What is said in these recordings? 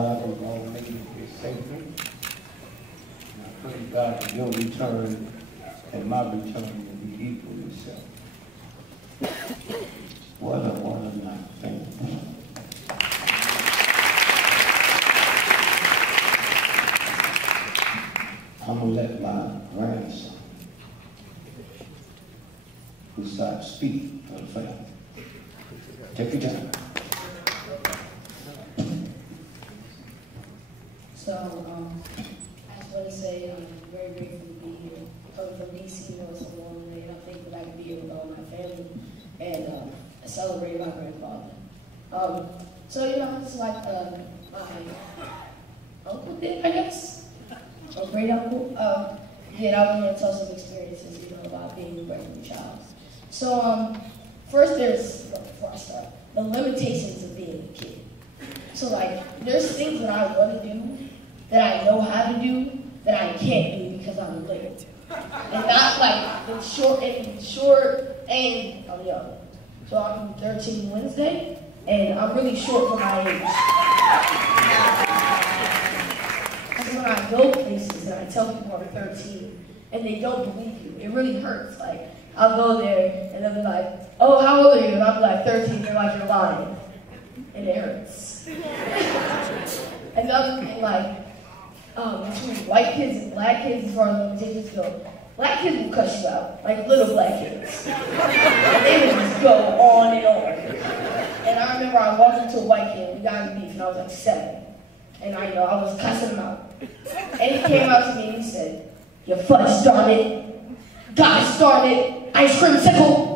God we're going to make it here safely. And I pray God that your return and my return will be equally so. What a wonderful thing. I'm going to let my grandson who started speaking for the family. Take your time. So, I just want to say I'm very grateful to be here. Coming from DC, it's a long way, and I'm thankful that I can be here with all my family and celebrate my grandfather. So, it's like my uncle did, I guess, or great uncle. Yeah, I was going to tell some experiences, about being a grandparent child. So, first before I start, the limitations of being a kid. So, there's things that I want to do, that I know how to do, that I can't do because I'm little. And not in short and I'm young. So I'm 13 Wednesday, and I'm really short for my age. Because when I go places and I tell people I'm 13, and they don't believe you, it really hurts. I'll go there, and they'll be like, oh, how old are you? And I'll be like, 13, they're like, you're lying. And it hurts. Another thing, between white kids and black kids, as far as limitations go, black kids will cuss you out, little black kids. And they will just go on and on. And I remember I walked into a white kid, we got in beef, and I was 7. And I was cussing him out. And he came out to me and he said, you fudge darn it, gosh darn it, ice cream sickle.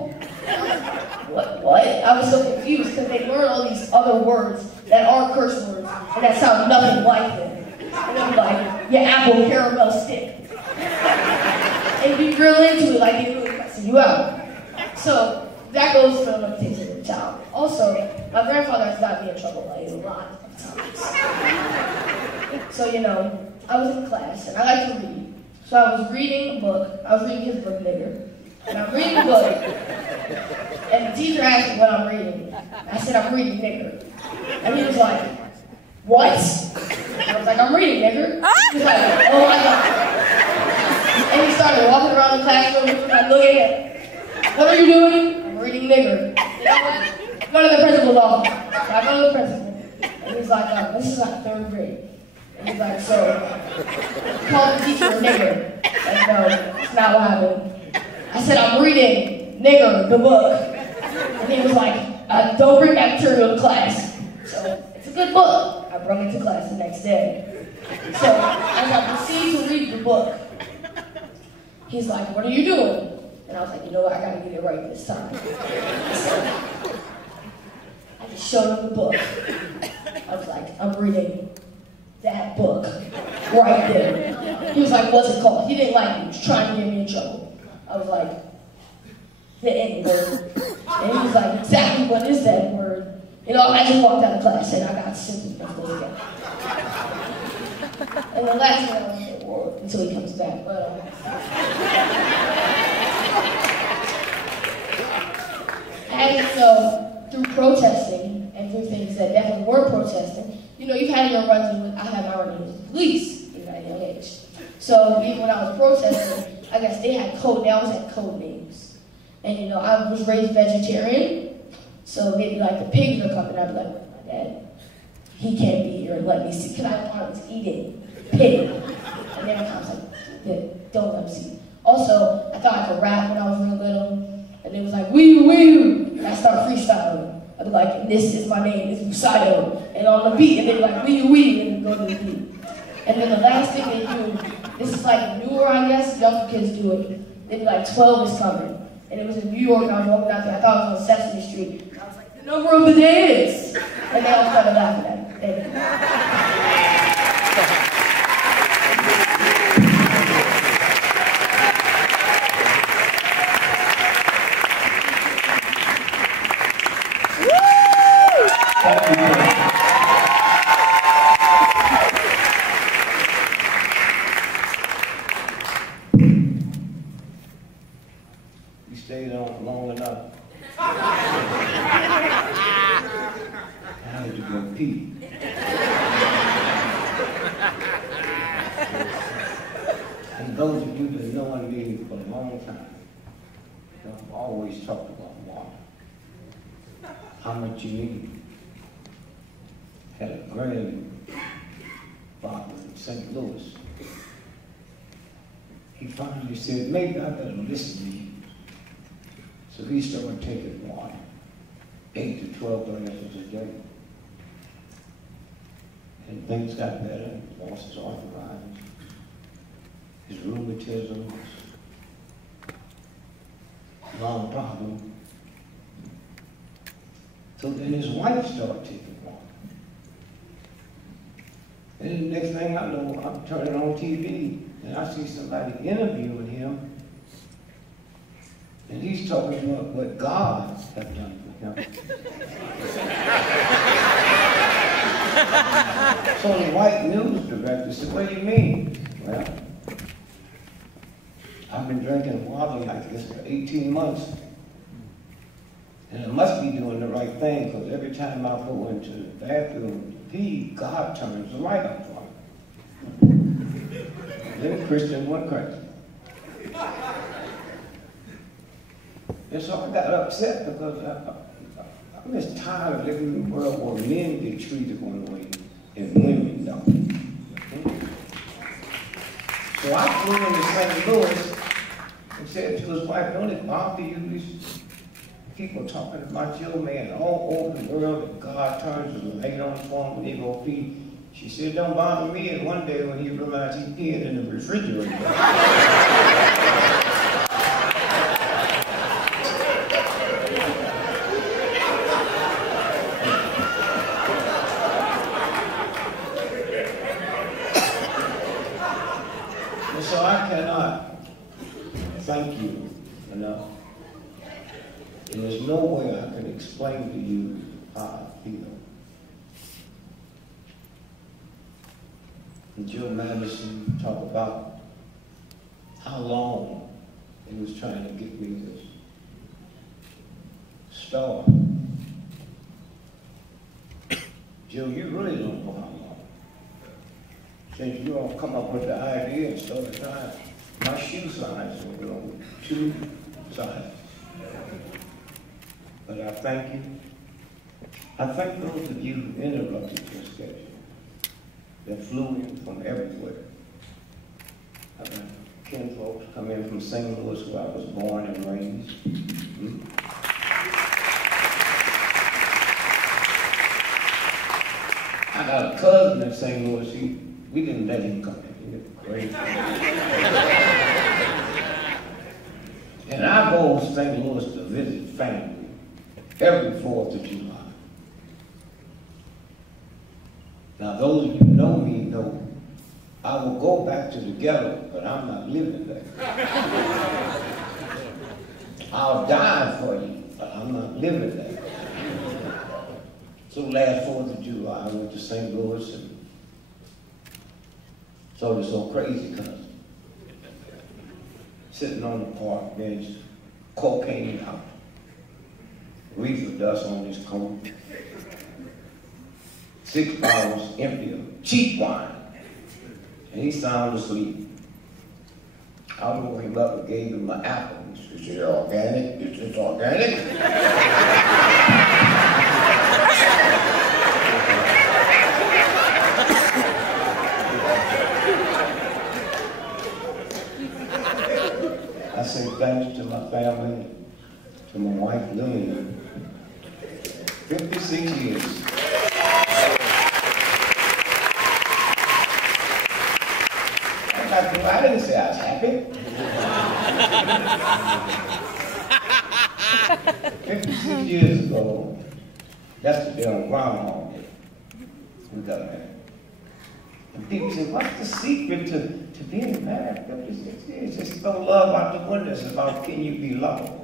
What? I was so confused because they learned all these other words that aren't curse words and that sound nothing like them. And I'm like, your apple caramel stick. And be real into it, they really cussing you out. So that goes for the limitations of the child. Also, my grandfather has got me in trouble a lot of times. So, I was in class and I like to read. So I was reading a book. I was reading his book, Nigger. And I'm reading the book. And the teacher asked me what I'm reading. I said, I'm reading Nigger. And he was like, what? I was like, I'm reading, Nigger. He was like, oh my God. And he started walking around the classroom, looking at him. What are you doing? I'm reading Nigger. Go to the principal's office. So I go to the principal. And he's like, this is 3rd grade. And he's like, so, call the teacher a nigger. No, that's not what happened. I said, I'm reading Nigger, the book. And he was like, don't bring that material to class. So, it's a good book. I brought it to class the next day. So, as I proceed to read the book, he's like, what are you doing? And I was like, I gotta get it right this time. So, I just showed him the book. I was like, I'm reading that book right there. He was like, what's it called? He didn't like me. He was trying to get me in trouble. I was like, the N word. And he was like, exactly what is that word? I just walked out of class and I got sent to the principal's again. And the last thing I was at war until he comes back. But through protesting and through things that definitely were protesting, you've had your runs with, I had my run with the police at a young age. So even when I was protesting, I guess they always had code names. And I was raised vegetarian, so maybe the pigs are coming, I'd be like, my dad, he can't be here and let me see, because I was eating pig. And then my mom's like, yeah, don't let me see. Also, I thought I could rap when I was real little, and it was like, wee wee, and I started freestyling. I'd be like, this is my name, it's Musayo, and on the beat, and they'd be like, wee wee, and then go to the beat. And then the last thing they do, this is newer, I guess, younger kids do it. They'd be like, 12 is coming. And it was in New York, and I was walking out there, I thought it was on Sesame Street. And I was like, the number of the day is. And they all started laughing at me. You stayed on long enough. I had to go pee. those of you that know me for a long time, I've always talked about water. How much you need. Had a grandfather in St. Louis. He finally said, maybe I better listen to you. So he started taking water, 8 to 12 glasses a day. And things got better. He lost his arthritis, his rheumatism, lung problem. So then his wife started taking water. And the next thing I know, I'm turning on TV and I see somebody interviewing him. And he's talking about what God has done for him. So the white news director said, what do you mean? Well, I've been drinking water like this for 18 months. And I must be doing the right thing, because every time I go into the bathroom to pee, God turns the light on for me. Then Christian went crazy. And so I got upset because I'm just tired of living in a world where men get treated one way and women don't. So I flew into St. Louis and said to his wife, don't it bother you, these people talking about your man all over the world that God turns the light on for him when they go pee? She said, don't bother me. And one day when he realized he peed in the refrigerator. So I cannot thank you enough. And there's no way I can explain to you how I feel. And Joe Madison talked about how long he was trying to get me this star. Joe, you really don't know how long. Since you all come up with the idea and started trying, my shoe size were on 2 sizes. But I thank you. I thank those of you who interrupted your schedule. That flew in from everywhere. I've got kinfolks come in from St. Louis, where I was born and raised. I got a cousin in St. Louis. We didn't let him come in. He was great. And I go to St. Louis to visit family every 4th of July. Now, those of you who know me know I will go back to the ghetto, but I'm not living there. I'll die for you, but I'm not living there. So last 4th of July, I went to St. Louis and saw this old crazy cousin sitting on the park bench, cocaine out, reefer dust on his coat, 6 bottles empty of cheap wine, and he's sound asleep. I woke him up and gave him an apple. He said, is it organic? Is it organic? I say thanks to my family, to my wife Lillian. 56 years. I didn't say I was happy. 56 years ago, that's the day on Groundhog Day, we got married. And people say, what's the secret to being married 56 years? Just throw love out the window. It's about, can you be lovable?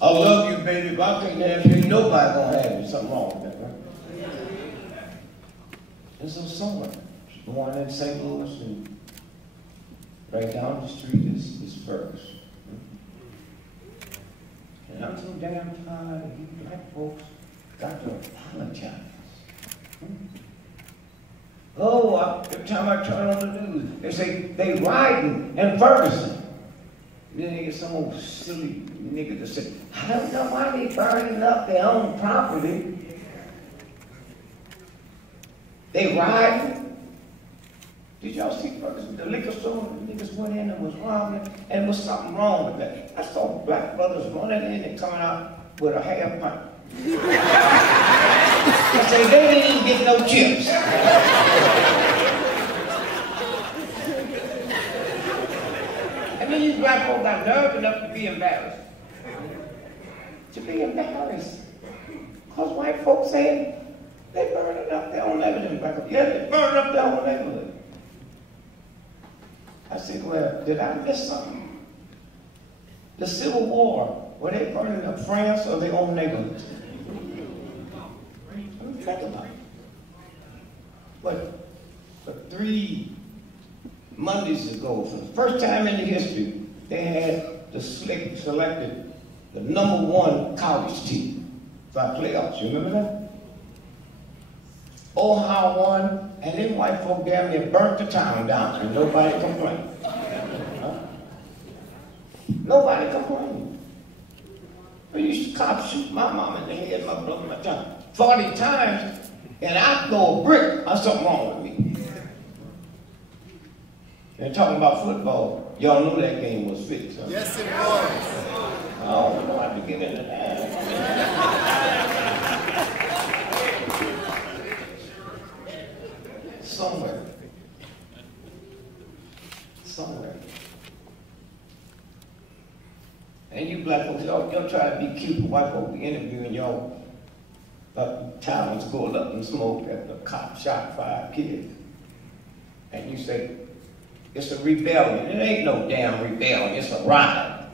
I love you, baby, but I can't have you. Nobody gonna have you. Something wrong with that, right? And so someone born in St. Louis, and right down the street is Fergus. And I'm so damn tired of you black folks got to apologize. Oh, every time I turn on the news, they say they riding in Ferguson. Then they get some old silly nigga to say, I don't know why they burning up their own property. They riding. Did y'all see Ferguson? The liquor store, the niggas went in and was robbing, and there was something wrong with that. I saw black brothers running in and coming out with a half pint. I say, they didn't even get no chips. And then these black folks got nerve enough to be embarrassed. To be embarrassed. Because white folks saying they burning up their own neighborhood. Yeah, they burning up their own neighborhood. I said, well, did I miss something? The Civil War, were they burning up France or their own neighborhoods? Think about it. But 3 Mondays ago, for the first time in the history, they had selected the #1 college team for our playoffs. You remember that? Ohio won, and then white folk damn near burnt the town down, and nobody complained. Huh? Nobody complained. These cops shoot my mom in the head, my brother, my tongue. 40 times, and I throw a brick, there's something wrong with me. And talking about football, y'all knew that game was fixed. Huh? Yes, it was. I don't know how to get into that. Somewhere. And you black folks, y'all try to be cute, white folks be interviewing y'all. Towers going up in smoke after the cop shot 5 kids. And you say, it's a rebellion. It ain't no damn rebellion, it's a riot.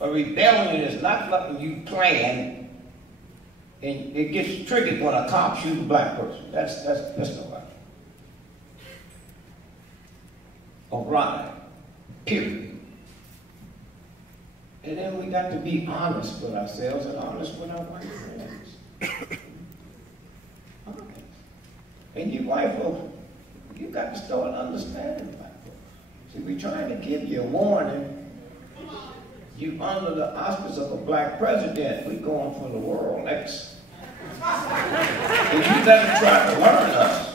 A rebellion is not nothing you plan, and it gets triggered when a cop shoots a black person. That's no riot. A riot, period. And then we got to be honest with ourselves and honest with our white friends. And you white folks, you got to start understanding black folks. See, we're trying to give you a warning. You under the auspice of a black president, we're going for the world next. And you better try to learn us.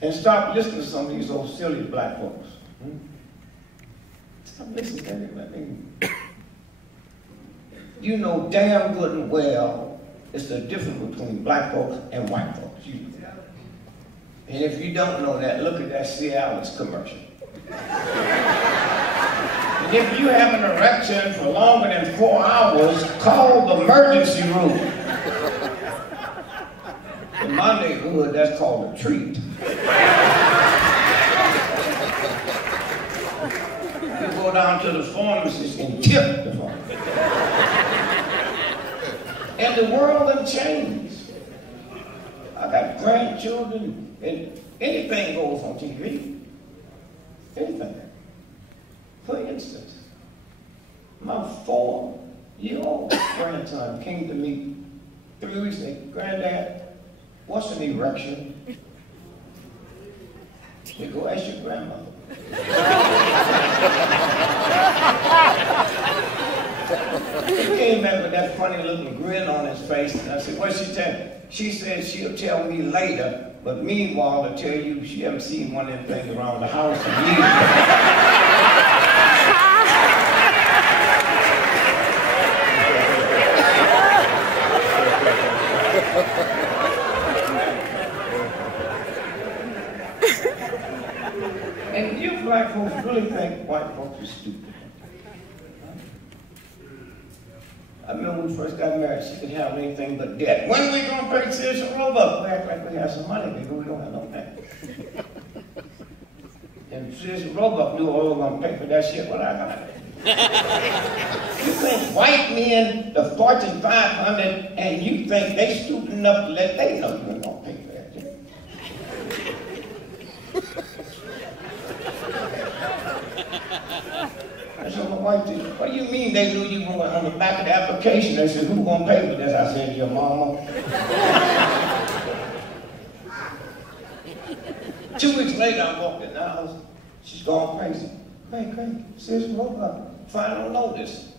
And stop listening to some of these old silly black folks. Stop listening to them. You know damn good and well it's the difference between black folks and white folks. And if you don't know that, look at that Cialis commercial. And if you have an erection for longer than 4 hours, call the emergency room. In my neighborhood, that's called a treat. You go down to the pharmacist and tip the pharmacist. And the world has changed. I got grandchildren, and anything goes on TV. Anything. For instance, my 4-year-old grandson came to me 3 weeks ago. Granddad, what's an erection? He go ask your grandmother. He came back with that funny little grin on his face, and I said, what'd she tell you? She said she'll tell me later, but meanwhile, I'll tell you she hasn't seen one of them things around the house in years. And you black folks really think white folks are stupid. I remember when we first got married, she could have anything but debt. When are we going to pay Sears and Roebuck? We act like we have some money, baby. We don't have no money. And Sears and Roebuck knew all we were going to pay for that shit when I got it. You think white men, the Fortune 500, and you think they stupid enough to let they know you ain't going to pay for that shit? I said, my wife said, what do you mean they knew you were on the back of the application? They said, who's going to pay for this? I said, your mama. 2 weeks later, I walked in the house. She's gone crazy. Craig, sis, woke up. Final notice.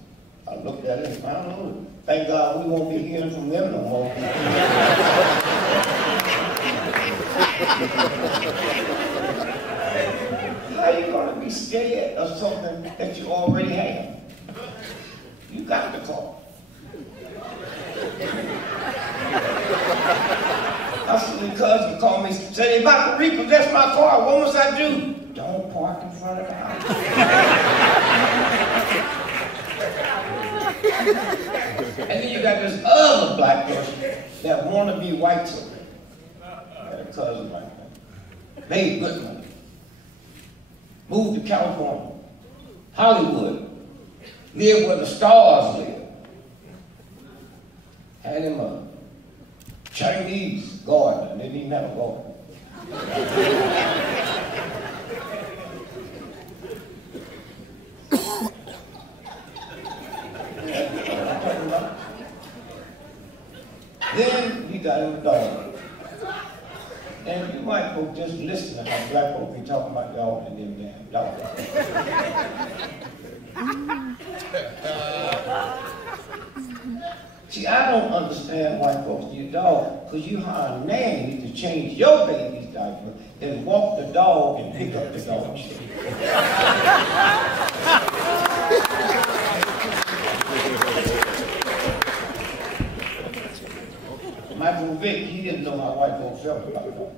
I looked at it, final notice. Thank God we won't be hearing from them no more. How are you going to be scared of something that you already have? You got the car. I said, the cousin called me, said, they about to repossess my car. What must I do? Don't park in front of the house. And then you got this other black person that want to be white too. I had a cousin like that. Made good money. Moved to California, Hollywood, lived where the stars live. Had him a Chinese garden, didn't even have a garden. Then he got him a dog. And you might go just listen to how black folk be talking about y'all and them damn dogs. See, I don't understand white folks to your dog, because you hire a nanny to change your baby's diaper, then walk the dog and pick up the dog shit. Michael Vick, he didn't know how white folks felt about that.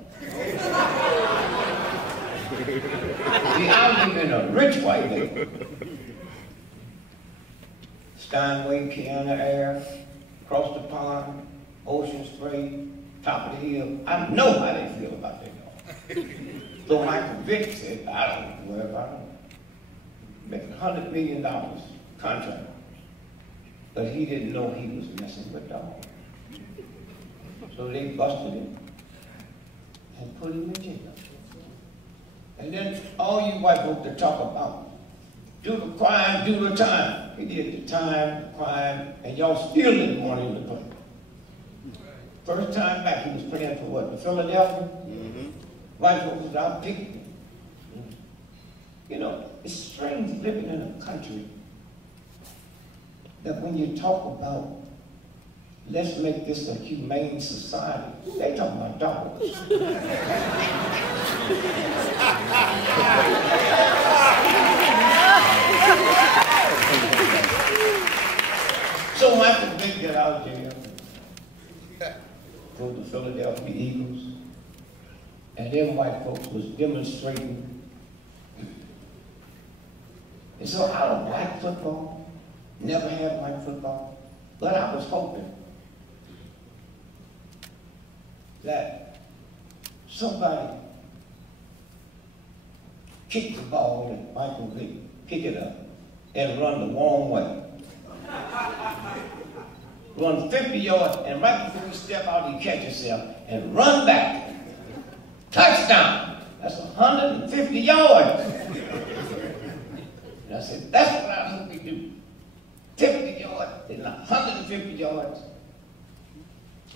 See, I live in a rich white neighborhood. Steinway, Kiana Air, across the pond, Ocean Spray, top of the hill. I know how they feel about that dog. So Michael Vick said, I don't worry about it. Making $100 million contract. But he didn't know he was messing with dogs. So they busted him and put him in jail. And then all you white folks that talk about, do the crime, do the time. He did the time, the crime, and y'all still didn't want him to play. First time back, he was playing for what, the Philadelphia? Mm-hmm. White folks was out picking him. You know, it's strange living in a country that when you talk about let's make this a humane society, they talking about dogs. So Michael Vick got out of jail, go to the Philadelphia Eagles, and them white folks was demonstrating. And so I don't like football, never had liked football, but I was hoping that somebody kick the ball and Michael Vick pick it up and run the wrong way. Run 50 yards and right before he step out, he catch himself and run back. Touchdown! That's 150 yards. And I said, that's what I hope we do. 50 yards and 150 yards.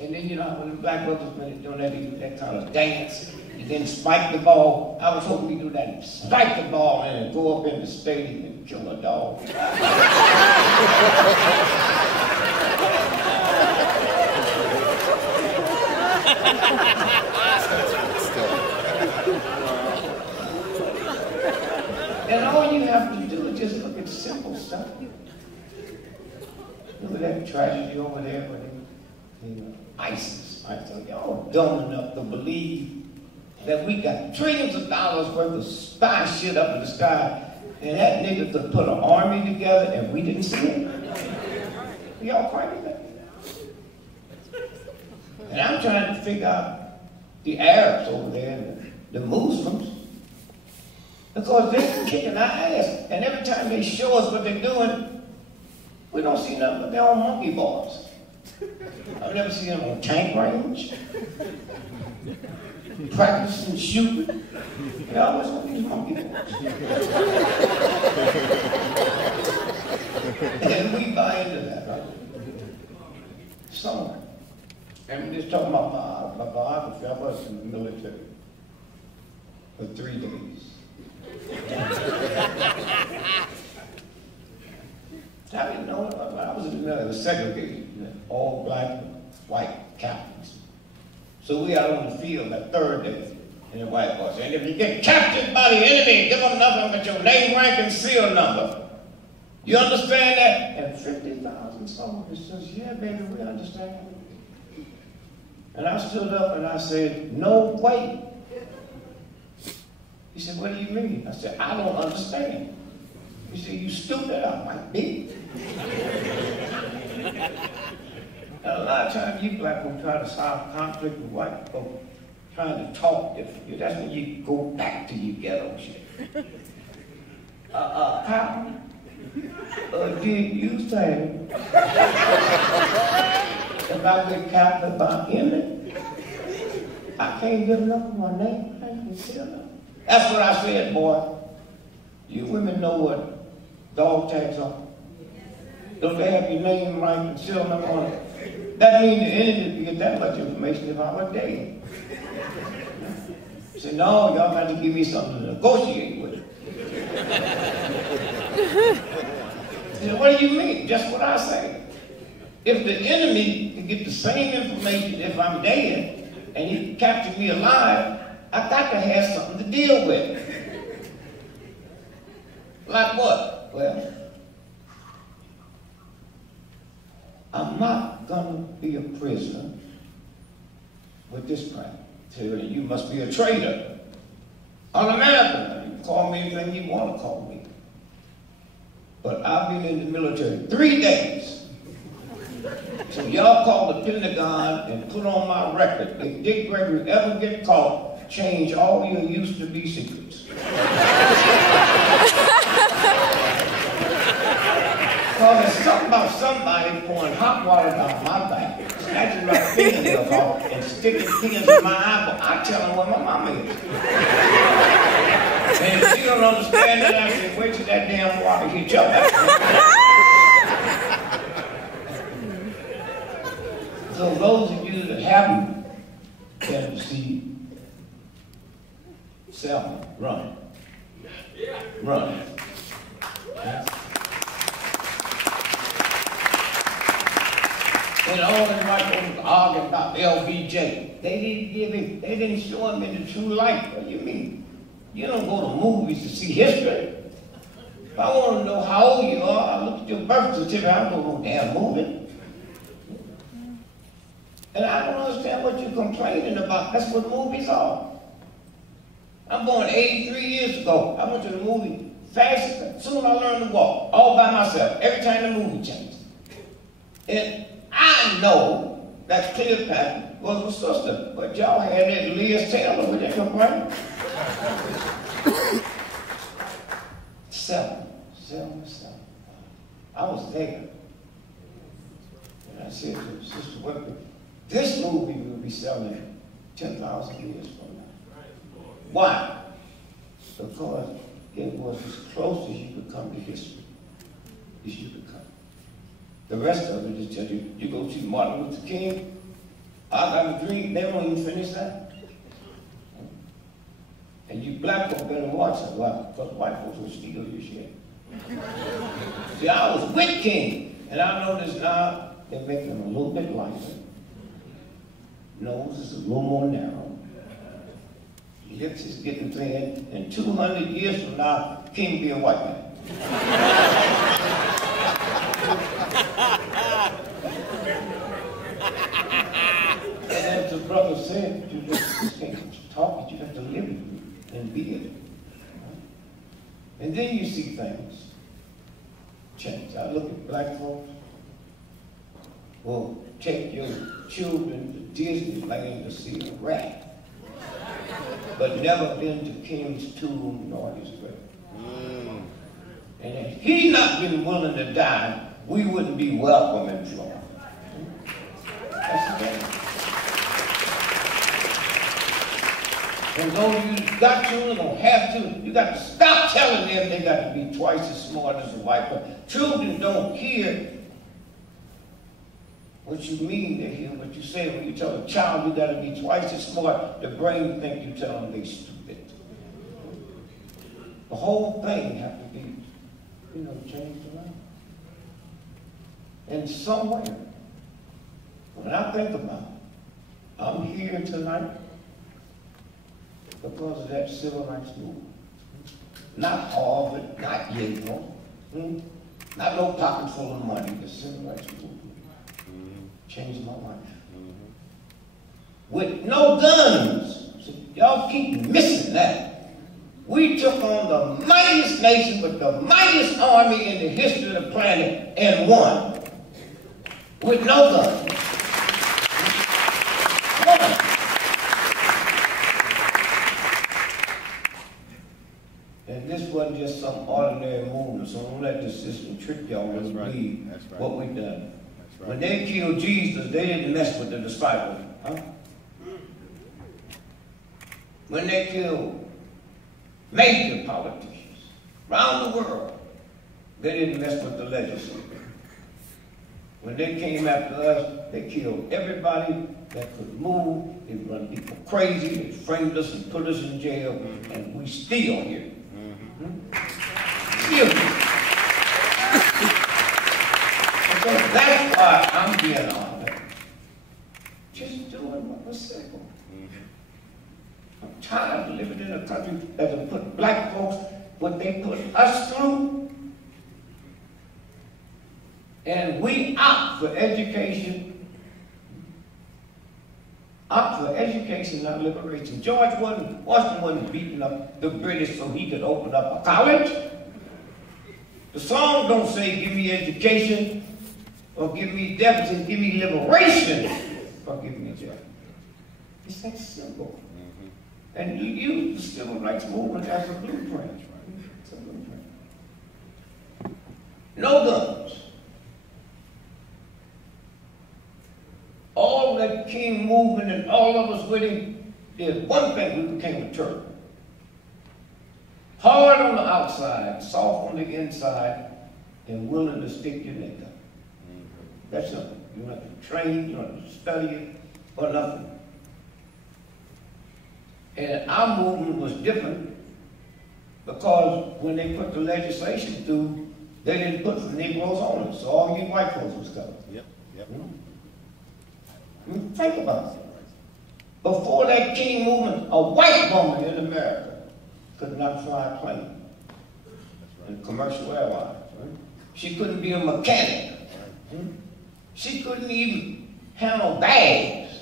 And then, you know, when the black brothers been doing that, they do that kind of dance, and then spike the ball. I was hoping we do that, spike the ball and go up in the stadium and kill a dog. And all you have to do is just look at simple stuff. Look at that tragedy over there where they, ISIS. I tell y'all dumb enough to believe that we got trillions of dollars worth of spy shit up in the sky, and that nigga could put an army together and we didn't see it. Y'all crazy? And I'm trying to figure out the Arabs over there and the Muslims, because they're kicking our ass, and every time they show us what they're doing, we don't see nothing but their own monkey bars. I've never seen them on tank range, practicing shooting. They always on these monkey bars. And we buy into that, right? Somewhere. And we're just talking about my biography. I was in the military. for 3 days. I didn't know it. I was in the middle of the segregation, all black, white captains. So we out on the field that 3rd day, and the white boy said, if you get captured by the enemy, give them nothing but your name, rank, and seal number. You understand that? And 50,000 soldiers says, yeah, baby, we understand. And I stood up and I said, no way. He said, what do you mean? I said, I don't understand. He said, you stupid, I might be. And a lot of times you black folk try to solve conflict with white folk, trying to talk differently. That's when you go back to your ghetto shit. Kyle, did you say if I get captured by enemy, I can't give enough of my name, rank, and seal number? That's what I said, boy. You women know what dog tags are. Don't they have your name, rank, and seal number on it? That means the enemy can get that much information if I were dead. He said, no, y'all got to give me something to negotiate with. He said, what do you mean? Just what I say. If the enemy can get the same information if I'm dead, and he captured me alive, I got to have something to deal with. Like what? Well, I'm not gonna be a prisoner with this crime. Tell you, you must be a traitor. Un-American. You can call me anything you want to call me. But I've been in the military 3 days. So y'all call the Pentagon and put on my record, if Dick Gregory ever get caught, change all your used-to-be secrets. Well, there's something about somebody pouring hot water down my back, snatching my fingernails off, and sticking pins in my eyeball. I tell them where my mama is. And if she don't understand that, I say, wait till that damn water hit your back. So those of you that haven't been to see Selma, run. Run. And all them white folks arguing about LBJ. They didn't show him in the true light. What do you mean? You don't go to movies to see history. If I want to know how old you are, I look at your birth certificate. I don't go no damn movie. And I don't understand what you're complaining about. That's what movies are. I'm born 83 years ago. I went to the movie fast. Soon I learned to walk, all by myself, every time the movie changed. And I know that Cleopatra was a sister, but y'all had that Liz Taylor with that complaint. Selma. I was there. And I said to Sister Whippy, this movie will be selling 10,000 years from now. Why? Because it was as close as you could come to history as you could come. The rest of it is tell you, you go see Martin Luther King, I got a dream, they don't even finish that. And you black folk better watch it. Why? Because white folks will steal your shit. See, I was with King, and I notice now they're making him a little bit lighter. Nose is a little more narrow. Lips is getting thin, and 200 years from now, King be a white man. And as the brother said, you just can't talk it, you have to live it and be it. And then you see things change. I look at black folks, well, take your children to Disneyland to see a rat, but never been to King's tomb nor his grave. And if he's not been willing to die, we wouldn't be welcome in Florida. That's the thing. And those you got children, don't have to, you got to stop telling them they got to be twice as smart as a white person. Children don't hear what you mean. They hear what you say. When you tell a child you got to be twice as smart, the brain thinks you tell them they stupid. The whole thing has to be, changed around. And somewhere, when I think about it, I'm here tonight because of that civil rights movement. Not Harvard, not Yale, not no pocket full of money, the civil rights movement changed my life. With no guns. So y'all keep missing that. We took on the mightiest nation with the mightiest army in the history of the planet and won. With no guns. Won. And this wasn't just some ordinary movement, so don't let the system trick y'all to believe what we done. Right. When they killed Jesus, they didn't mess with the disciples. Huh? When they killed major politicians around the world, they didn't mess with the legislature. When they came after us, they killed everybody that could move. They run people crazy. They framed us and put us in jail, and we still here. Still here. So that's why I'm being honored. Just doing what was simple. I'm tired of living in a country that will put black folks, what they put us through, and we opt for education. Opt for education, not liberation. Washington wasn't beating up the British so he could open up a college. The song don't say give me education or give me deficit, give me liberation or give me justice. It's that simple. And you use the civil rights movement as a blueprint. It's a blueprint. No guns. All that King movement and all of us with him did one thing: we became a turtle. Hard on the outside, soft on the inside, and willing to stick your neck up. That's simple. You don't have to train, you don't have to study it, or nothing. And our movement was different because when they put the legislation through, they didn't put the Negroes on it, so all you white folks was covered. Yep. Think about it. Before that King movement, a white woman in America could not fly a plane in commercial airlines. Right? She couldn't be a mechanic. She couldn't even handle bags.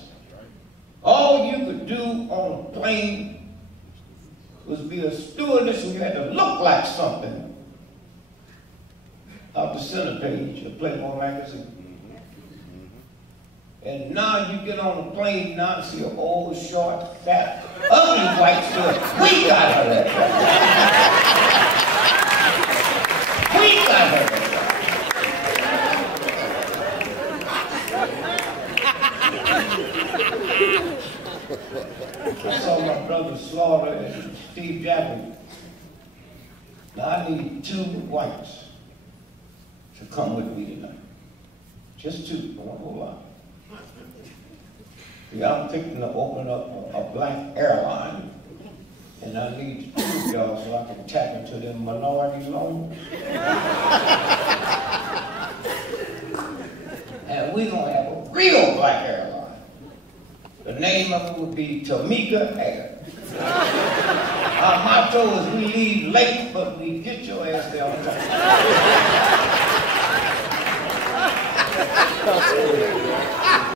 All you could do on a plane was be a stewardess, and you had to look like something off the center page of Playboy magazine. And now you get on a plane now and see an old, short, fat, ugly white stuff. We got her that way. We got her that way. I saw my brother Slaughter and Steve Jackson. Now I need 2 whites to come with me tonight. Just 2, not a whole lot. Yeah, I'm thinking of opening up a black airline, and I need 2 of y'all so I can tap into them minority loans. And we're going to have a real black airline. The name of it would be Tamika Air. Our motto is we leave late, but we get your ass there on time.